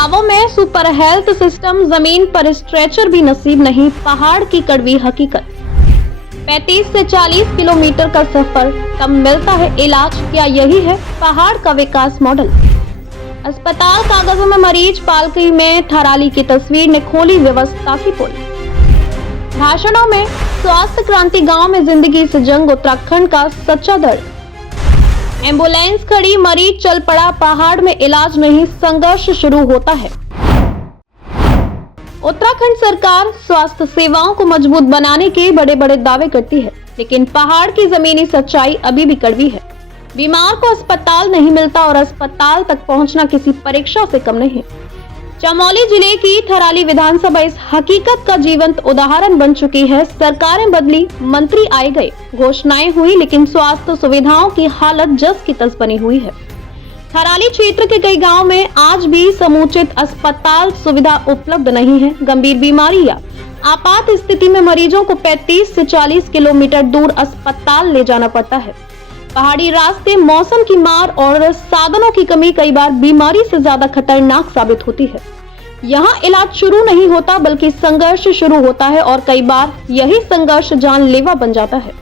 दावों में super health system, जमीन पर स्ट्रेचर भी नसीब नहीं, पहाड़ की कड़वी हकीकत। 35 से 40 किलोमीटर का सफर, कम मिलता है इलाज, क्या यही है पहाड़ का विकास मॉडल? अस्पताल कागजों में मरीज, पालकी में थराली की तस्वीर ने खोली व्यवस्था की पोल। भाषणों में स्वास्थ्य क्रांति, गांव में जिंदगी से जंग, उत्तराखंड का सच्चा दर्द। एम्बुलेंस खड़ी, मरीज चल पड़ा, पहाड़ में इलाज नहीं, संघर्ष शुरू होता है। उत्तराखंड सरकार स्वास्थ्य सेवाओं को मजबूत बनाने के बड़े बड़े दावे करती है, लेकिन पहाड़ की जमीनी सच्चाई अभी भी कड़वी है। बीमार को अस्पताल नहीं मिलता और अस्पताल तक पहुंचना किसी परीक्षा से कम नहीं। चमोली जिले की थराली विधानसभा इस हकीकत का जीवंत उदाहरण बन चुकी है। सरकारें बदली, मंत्री आए गए, घोषणाएं हुई, लेकिन स्वास्थ्य सुविधाओं की हालत जस की तस बनी हुई है। थराली क्षेत्र के कई गांव में आज भी समुचित अस्पताल सुविधा उपलब्ध नहीं है। गंभीर बीमारी या आपात स्थिति में मरीजों को 35 से 40 किलोमीटर दूर अस्पताल ले जाना पड़ता है। पहाड़ी रास्ते, मौसम की मार और साधनों की कमी कई बार बीमारी से ज्यादा खतरनाक साबित होती है। यहाँ इलाज शुरू नहीं होता बल्कि संघर्ष शुरू होता है और कई बार यही संघर्ष जानलेवा बन जाता है।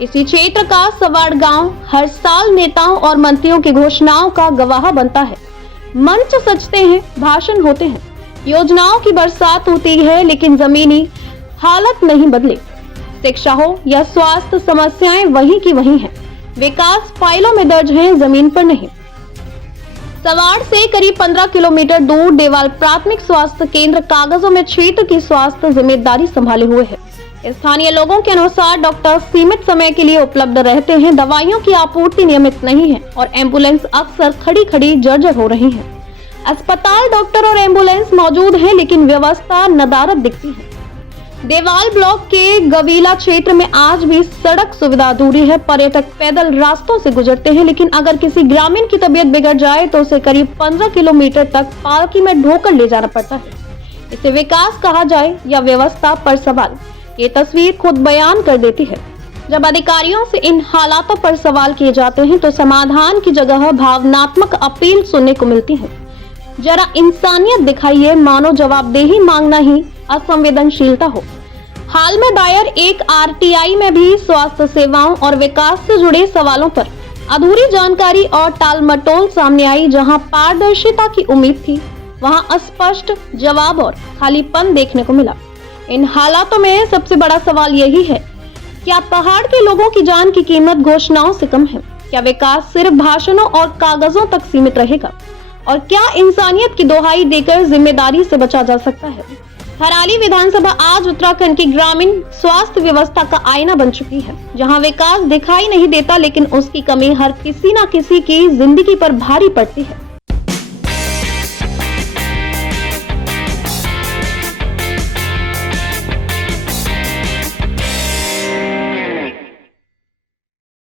इसी क्षेत्र का सवाड़ गांव हर साल नेताओं और मंत्रियों की घोषणाओं का गवाह बनता है। मंच सजते हैं, भाषण होते हैं, योजनाओं की बरसात होती है, लेकिन जमीनी हालत नहीं बदले। शिक्षा हो या स्वास्थ्य, समस्याएं वही की वही हैं। विकास फाइलों में दर्ज है, जमीन पर नहीं। सवाड़ से करीब 15 किलोमीटर दूर देवाल प्राथमिक स्वास्थ्य केंद्र कागजों में क्षेत्र की स्वास्थ्य जिम्मेदारी संभाले हुए है। स्थानीय लोगों के अनुसार डॉक्टर सीमित समय के लिए उपलब्ध रहते हैं, दवाइयों की आपूर्ति नियमित नहीं है और एम्बुलेंस अक्सर खड़ी खड़ी जर्जर हो रही है। अस्पताल, डॉक्टर और एम्बुलेंस मौजूद है, लेकिन व्यवस्था नदारद दिखती है। देवाल ब्लॉक के गवीला क्षेत्र में आज भी सड़क सुविधा अधूरी है। पर्यटक पैदल रास्तों से गुजरते हैं, लेकिन अगर किसी ग्रामीण की तबीयत बिगड़ जाए तो उसे करीब 15 किलोमीटर तक पालकी में ढोकर ले जाना पड़ता है। इसे विकास कहा जाए या व्यवस्था पर सवाल, ये तस्वीर खुद बयान कर देती है। जब अधिकारियों से इन हालातों पर सवाल किए जाते हैं तो समाधान की जगह भावनात्मक अपील सुनने को मिलती है। जरा इंसानियत दिखाइए, मानो जवाबदेही मांगना ही असंवेदनशीलता हो। हाल में दायर एक आरटीआई में भी स्वास्थ्य सेवाओं और विकास से जुड़े सवालों पर अधूरी जानकारी और टालमटोल सामने आई। जहां पारदर्शिता की उम्मीद थी, वहां अस्पष्ट जवाब और खालीपन देखने को मिला। इन हालातों में सबसे बड़ा सवाल यही है, क्या पहाड़ के लोगों की जान की कीमत घोषणाओं से कम है? क्या विकास सिर्फ भाषणों और कागजों तक सीमित रहेगा? और क्या इंसानियत की दोहाई देकर जिम्मेदारी से बचा जा सकता है? थराली विधानसभा आज उत्तराखंड की ग्रामीण स्वास्थ्य व्यवस्था का आईना बन चुकी है, जहां विकास दिखाई नहीं देता, लेकिन उसकी कमी हर किसी न किसी की जिंदगी पर भारी पड़ती है।